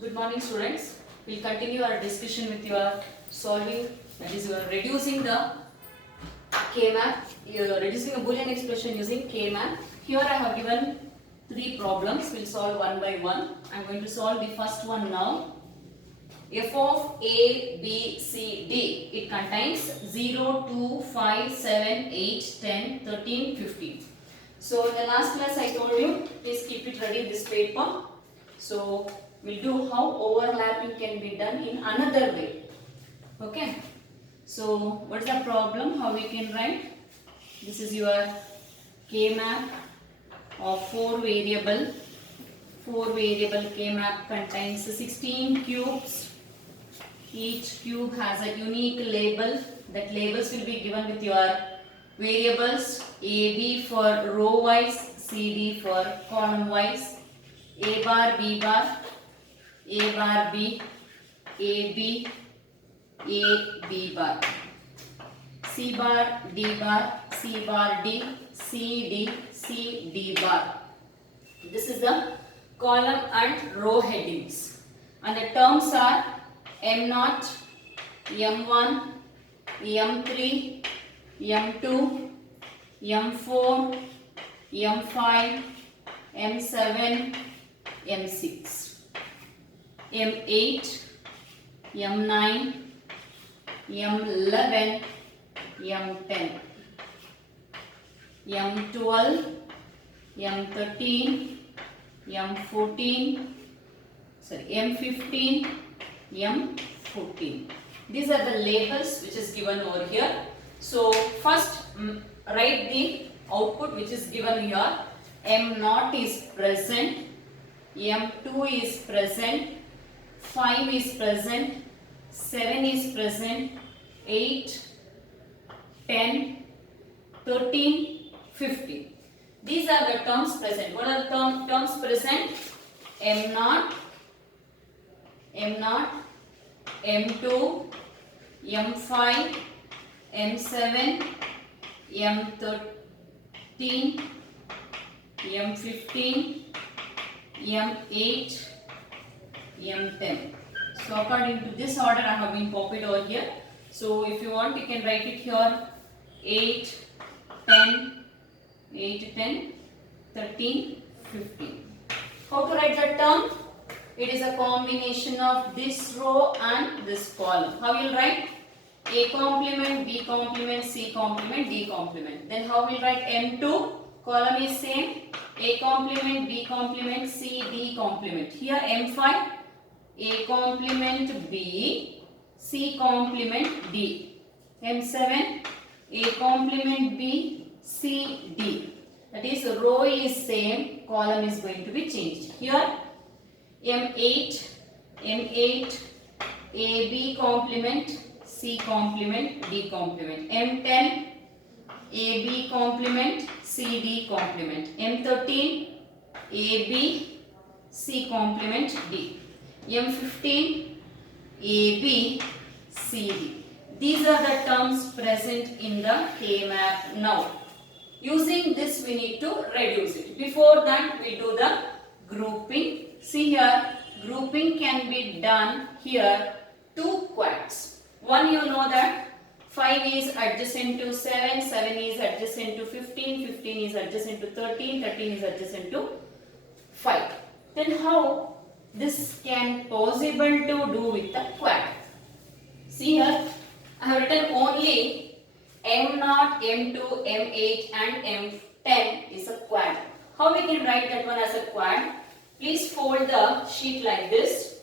Good morning, students. We'll continue our discussion with your solving, that is, you are reducing the K-map. You are reducing a Boolean expression using K-map. Here I have given three problems. We'll solve one by one. I'm going to solve the first one now. F of A, B, C, D. It contains 0, 2, 5, 7, 8, 10, 13, 15. So in the last class I told you, please keep it ready, this paper. So we'll do how overlapping can be done in another way. Okay. So what is the problem? How we can write? This is your K-map of 4 variable. 4 variable K-map contains 16 cubes. Each cube has a unique label. That labels will be given with your variables. AB for row wise, CD for column wise. A bar, B bar, A bar, B, AB, A, B bar. C bar, D bar, C bar, D, C, D, C, D bar. This is the column and row headings. And the terms are M0, M1, M3, M2, M4, M5, M7, M6, M8, M9, M11, M10, M12, M13, M14, M15, M14. These are the labels which is given over here. So first write the output which is given here. M0 is present, M2 is present, 5 is present, 7 is present, 8, 10, 13, 15. These are the terms present. What are the terms present? M0, M0, M2, M5, M7, M13, M15, M8, M10. So according to this order I have been copied over here. So if you want you can write it here 8, 10, 8, 10, 13, 15. How to write the term? It is a combination of this row and this column. How you will write? A complement, B complement, C complement, D complement. Then how we will write M2? Column is same. A complement, B complement, C, D complement. Here M5, A complement B, C complement D. M7, A complement B, C, D. That is row is same, column is going to be changed. Here M8, M8, AB complement, C complement, D complement. M10, AB complement, CD complement. M13, AB, C complement, D. M15, AB, CD. These are the terms present in the K-map now. Using this we need to reduce it. Before that we do the grouping. See here, grouping can be done here 2 quads. One you know that 5 is adjacent to 7, 7 is adjacent to 15, 15 is adjacent to 13, 13 is adjacent to 5. Then how this can possible to do with the quad? See here, I have written only M0, M2, M8 and M10 is a quad. How we can write that one as a quad? Please fold the sheet like this.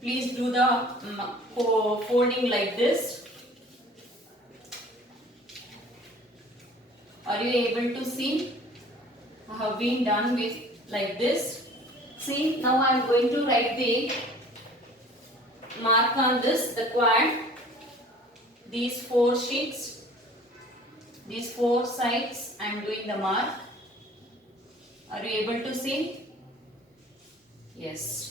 Please do the folding like this. Are you able to see? I have been done with like this. See, now I am going to write the mark on this, the quad. These 4 sheets, these 4 sides, I am doing the mark. Are you able to see? Yes.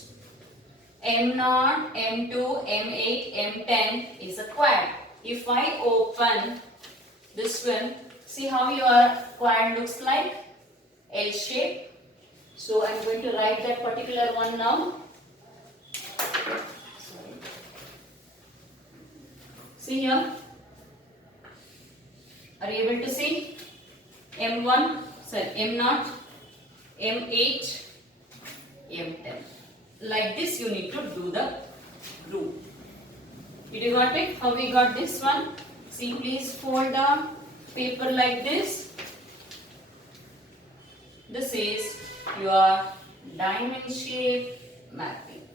M0, M2, M8, M10 is a quad. If I open This one, see how your quad looks like? L shape. So I am going to write that particular one now. See here. Are you able to see? M1, sorry, M0, M8, M10. Like this you need to do the group. Did you got it? How we got this one? See, please fold the paper like this. This is your diamond shape mapping.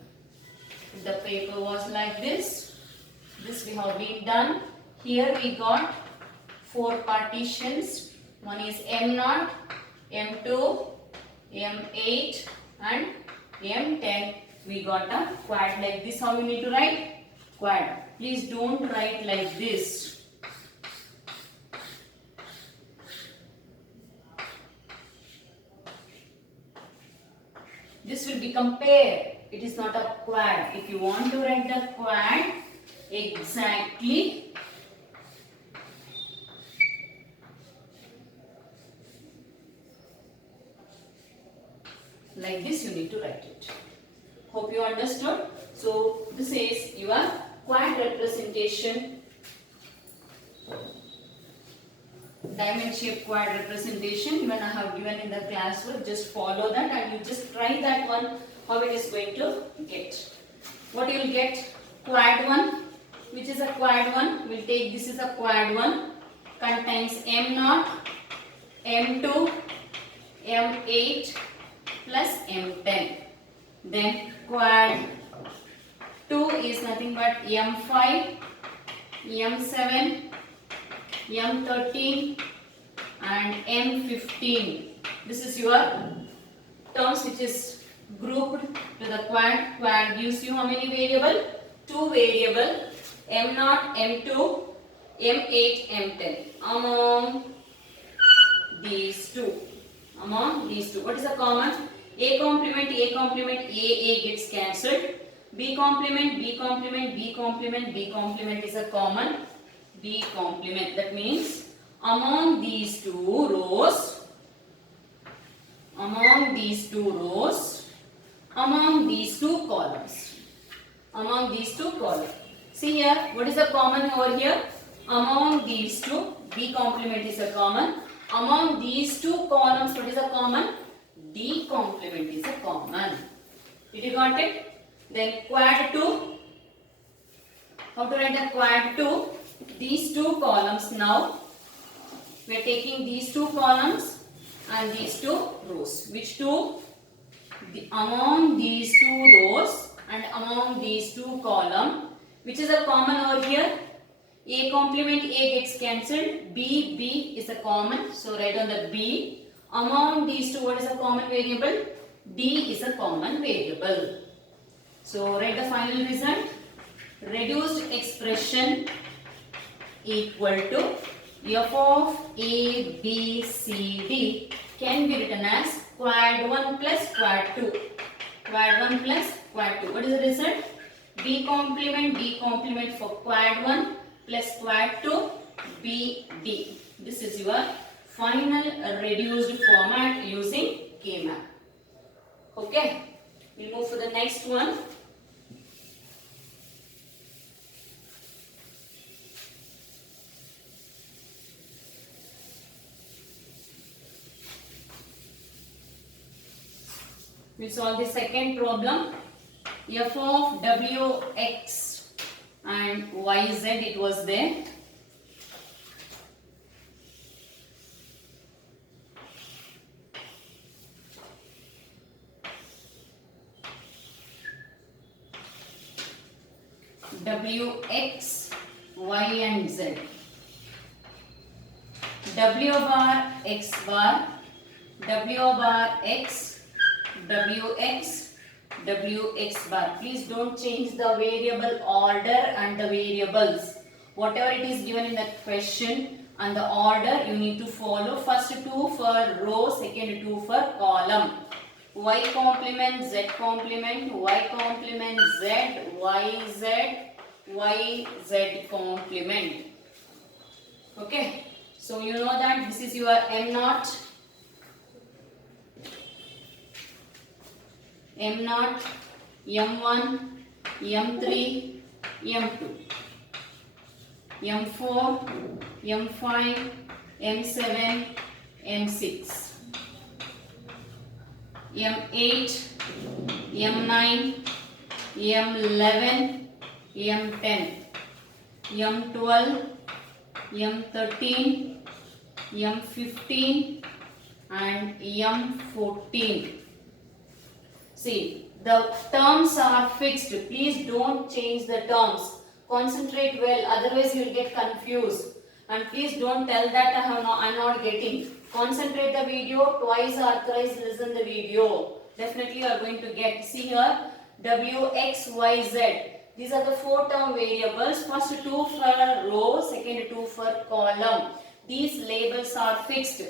If the paper was like this we have been done. Here we got 4 partitions. One is M0, M2, M8 and M10. We got a quad like this. How we need to write? Quad. Please don't write like this. This will become pair. It is not a quad. If you want to write the quad exactly, like this you need to write it. Hope you understood. So this is your quad representation, diamond shaped quad representation. Even I have given in the classwork, just follow that and you just try that one, how it is going to get. What you will get? Quad 1, which is a quad 1, we'll take this is a quad 1, contains M0, M2, M8 plus M10. Then quad 2 is nothing but M5, M7, M13 and M15. This is your terms which is grouped to the quad. Quad gives you how many variable? 2 variable, M0, M2, M8, M10. Among these two. What is the common? A complement, A gets cancelled. B complement, B complement is a common. B complement. That means among these two rows, among these two columns. See here, what is the common over here? Among these two, B complement is a common. Among these two columns, what is a common? D complement is a common. Did you got it? Then quad 2. How to write the quad 2? These two columns now. We are taking these two columns and these two rows. Which two? Among these two rows and among these two columns. Which is a common over here? A complement A gets cancelled. B is a common. So write on the B. Among these two, what is a common variable? D is a common variable. So write the final result. Reduced expression equal to f of A, B, C, D can be written as quad 1 plus quad 2. Quad 1 plus quad 2. What is the result? B complement for quad 1 plus quad 2, B, D. This is your final reduced format using K-map. Okay. We'll move to the next one. We'll solve the second problem. F of Wx and Yz, it was there. Wx, Y and Z. W bar, X bar, W bar, X, Wx, Wx bar. Please don't change the variable order and the variables. Whatever it is given in that question and the order you need to follow. First 2 for row, second 2 for column. Y complement, Z complement, Y complement, Z, Y, Z complement. Okay. So you know that this is your M0, M0, M1, M3, M2, M4, M5, M7, M6, M8, M9, M11, M10, M12, M13, M15 and M14. See, the terms are fixed. Please don't change the terms. Concentrate well, otherwise you will get confused. And please don't tell that I'm not getting. Concentrate the video, twice or thrice listen the video. Definitely you are going to get. See here, W, X, Y, Z. These are the 4 term variables. First 2 for row, second 2 for column. These labels are fixed.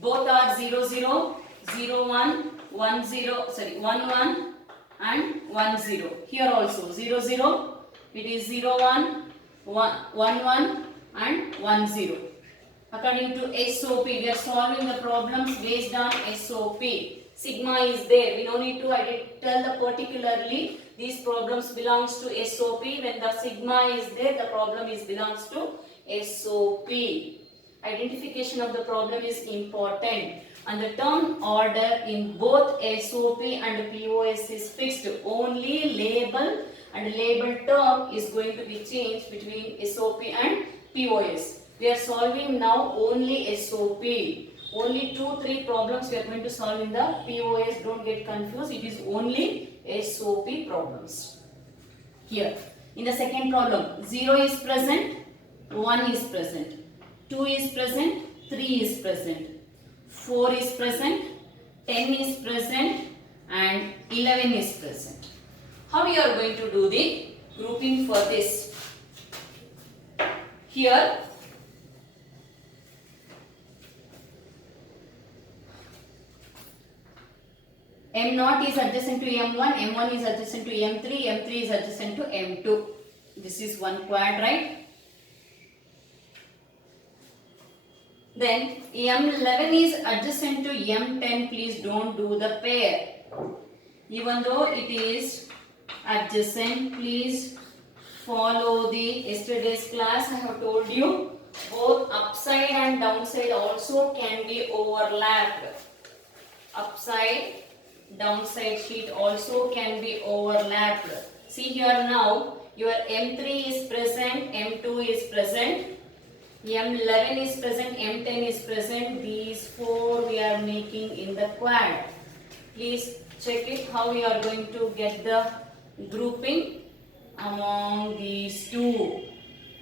Both are 0, 0, 0, 1, 1, 0, sorry, 1, 1 and 1, 0. Here also 0, 0. It is 0, 1, 1, 1 and 1, 0. According to SOP, we are solving the problems based on SOP. Sigma is there. We don't need to tell the particularly these problems belongs to SOP. When the sigma is there, the problem belongs to SOP. Identification of the problem is important. And the term order in both SOP and POS is fixed. Only label and label term is going to be changed between SOP and POS. We are solving now only SOP. Only 2-3 problems we are going to solve in the POS. Don't get confused. It is only SOP problems. Here, in the second problem, 0 is present, 1 is present, 2 is present, 3 is present, 4 is present, 10 is present and 11 is present. How you are going to do the grouping for this? Here, M0 is adjacent to M1, M1 is adjacent to M3, M3 is adjacent to M2. This is one quad, right? Then M11 is adjacent to M10. Please don't do the pair. Even though it is adjacent, please follow the yesterday's class. I have told you both upside and downside also can be overlapped. Upside, downside sheet also can be overlapped. See here now, your M3 is present, M2 is present, M11 is present, M10 is present. These 4 we are making in the quad. Please check it how we are going to get the grouping among these 2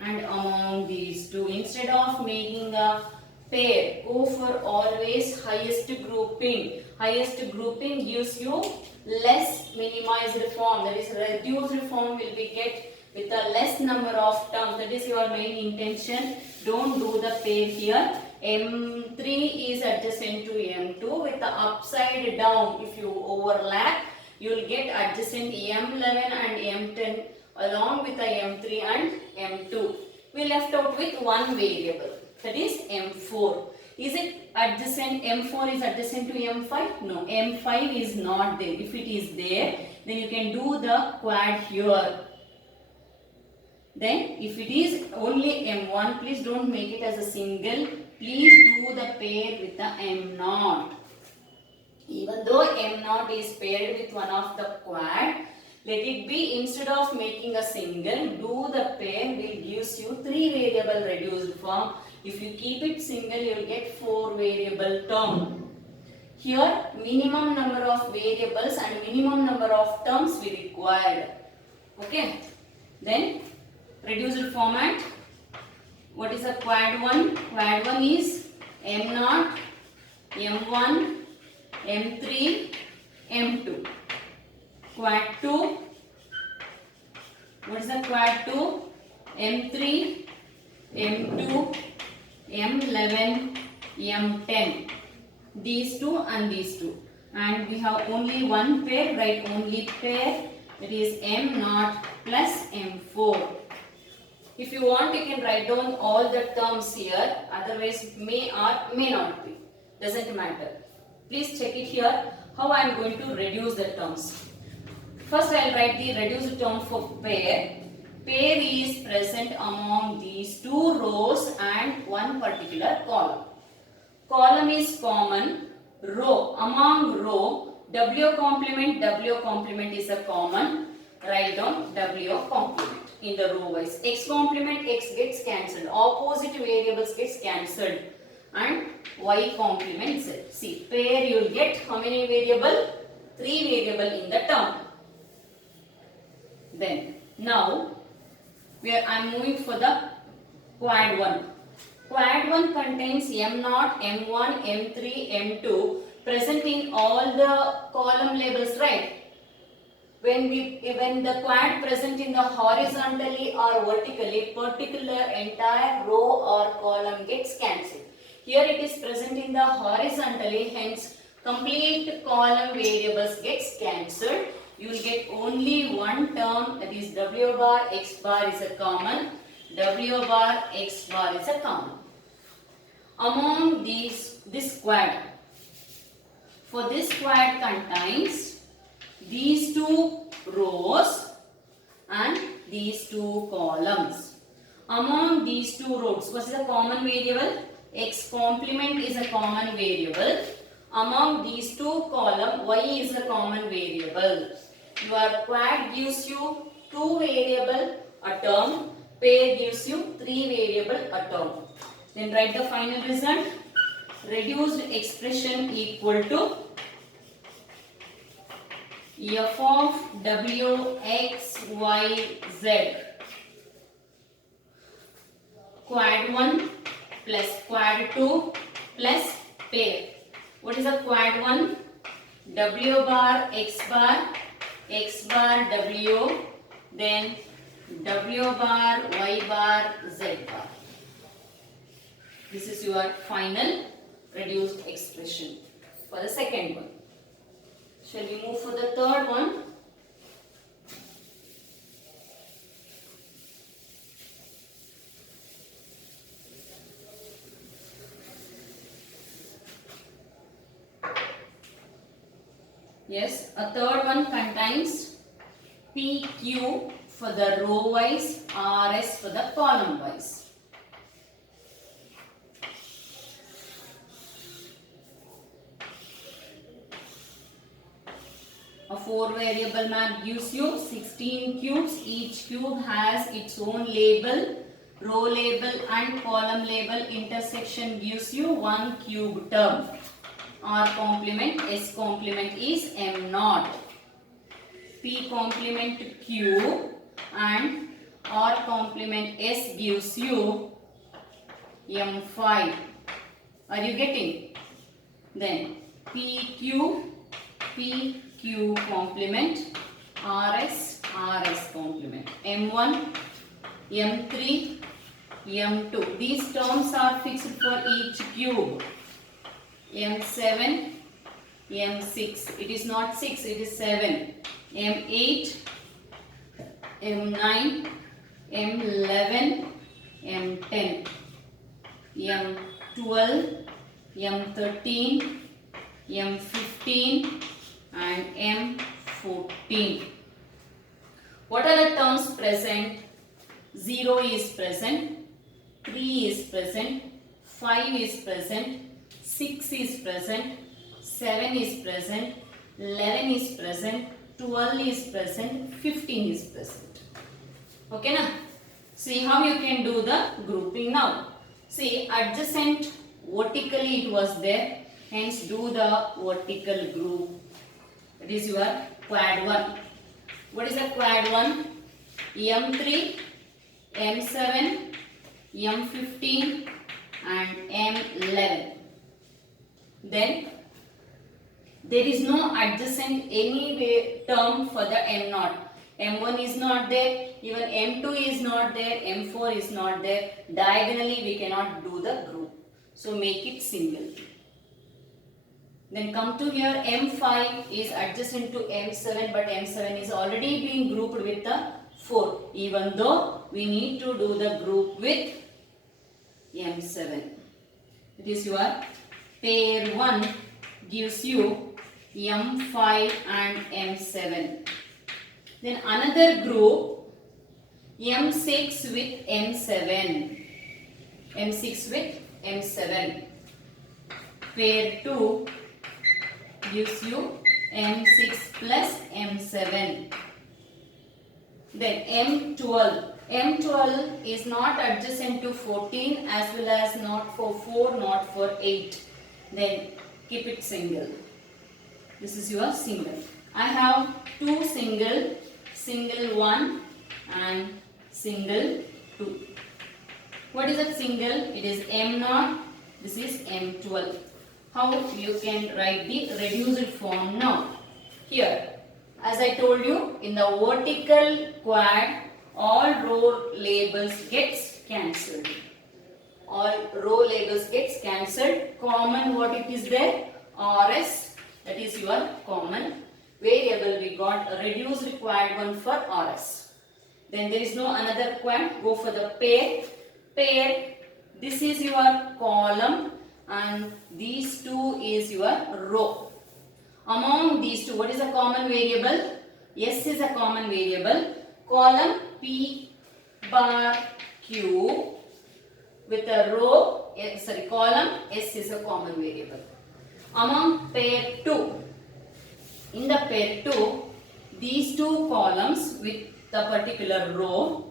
and among these 2. Instead of making a pair, go for always highest grouping. Highest grouping gives you less minimized form. That is, reduced form will be get with a less number of terms. That is your main intention. Don't do the pair here. M3 is adjacent to M2 with the upside down. If you overlap, you will get adjacent M11 and M10 along with the M3 and M2. We left out with one variable, that is M4. Is it adjacent? M4 is adjacent to M5? No, M5 is not there. If it is there, then you can do the quad here. Then if it is only M1, please don't make it as a single. Please do the pair with the M0. Even though M0 is paired with one of the quad, let it be, instead of making a single, do the pair will gives you 3 variable reduced form. If you keep it single, you will get 4 variable term. Here, minimum number of variables and minimum number of terms we required. Okay. Then, reduced format. What is a quad 1? Quad 1 is M0, M1, M3, M2. Quad 2. What is the quad 2? M3, M2, M11, M10. These 2 and these 2. And we have only one pair, write only pair. That is M0 plus M4. If you want, you can write down all the terms here. Otherwise, may or may not be. Doesn't matter. Please check it here how I am going to reduce the terms. First, I will write the reduced term for pair. Pair is present among these two rows and one particular column. Column is common. Row, among row, W complement is a common. Write down W complement in the row wise. X complement, X gets cancelled. Opposite variables gets cancelled. And Y complement Z. See, pair you will get how many variable? 3 variable in the term. Then, now, I am moving for the quad 1. Quad 1 contains M0, M1, M3, M2 present in all the column labels, right? When the quad present in the horizontally or vertically, particular entire row or column gets cancelled. Here it is present in the horizontally, hence complete column variables gets cancelled. You will get only one term, that is W bar X bar is a common. W bar X bar is a common. Among this quad, for this quad contains these two rows and these two columns. Among these two rows, what is the common variable? X complement is a common variable. Among these two columns, Y is a common variable. Your quad gives you 2 variable a term, pair gives you 3 variable a term. Then write the final result. Reduced expression equal to f of W X Y Z. Quad 1 plus quad 2 plus pair. What is a quad 1? W bar X bar W, then W bar Y bar Z bar. This is your final reduced expression for the second one. Shall we move for the third one? Yes, a third one contains PQ for the row wise, RS for the column wise. A 4 variable map gives you 16 cubes. Each cube has its own label, row label and column label. Intersection gives you 1 cube term. R complement, S complement is M0. P complement Q and R complement S gives you M5. Are you getting? Then PQ complement, RS complement, M1, M3, M2. These terms are fixed for each cube. M7, M6. It is not 6, it is 7. M8, M9, M11, M10, M12, M13, M15 and M14. What are the terms present? 0 is present, 3 is present, 5 is present, 6 is present, 7 is present, 11 is present, 12 is present, 15 is present. Okay na? See how you can do the grouping now. See, adjacent vertically it was there, hence do the vertical group. It is your quad 1. What is the quad 1? M3, M7, M15 and M11. Then there is no adjacent any term for the M0. M1 is not there, even M2 is not there, M4 is not there. Diagonally we cannot do the group. So make it single. Then come to here, M5 is adjacent to M7, but M7 is already being grouped with the 4. Even though we need to do the group with M7. It is your pair 1 gives you M5 and M7. Then another group M6 with M7. M6 with M7. Pair 2 gives you M6 plus M7. Then M12. M12 is not adjacent to 14 as well as not for 4, not for 8. Then keep it single. This is your single. I have two single, single 1 and single 2. What is that single? It is M0. This is M12. How you can write the reduced form now? Here, as I told you, in the vertical quad, all row labels gets cancelled. All row labels gets cancelled. Common what it is there? RS, that is your common variable. We got a reduced quad one for RS. Then there is no another quad. Go for the pair. Pair, this is your column and these two is your row. Among these two, what is a common variable? S is a common variable. Column P bar Q with a row, column S is a common variable. Among pair 2, in the pair 2, these two columns with the particular row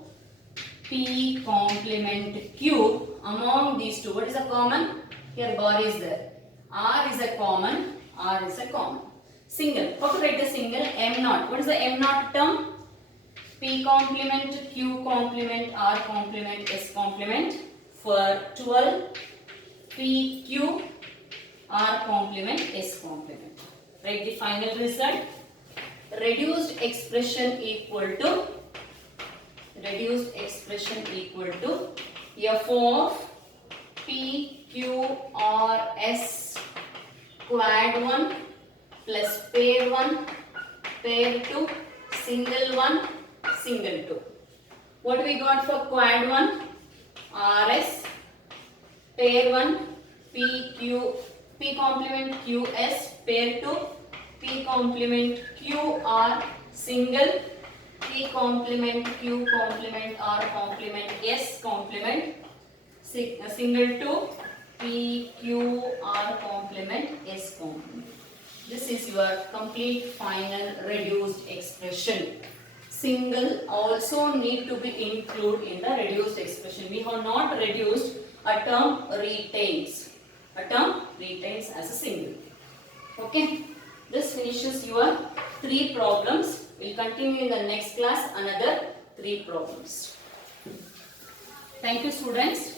P complement Q, among these two, what is a common? Here bar is there. R is a common, R is a common. Single, how to write the single? M0. What is the M0 term? P complement, Q complement, R complement, S complement. For 12, P, Q, R complement, S complement. Write the final result. Reduced expression equal to F of P, Q, R, S quad 1 plus pair 1, pair 2, single 1, single 2. What we got for quad 1? RS, pair 1, P complement QS, pair 2, P complement QR, single, P complement Q complement R complement S complement, single 2, P, Q, R complement S complement. This is your complete final reduced expression. Single also need to be included in the reduced expression. We have not reduced, a term retains. A term retains as a single. Okay. This finishes your 3 problems. We will continue in the next class another 3 problems. Thank you, students.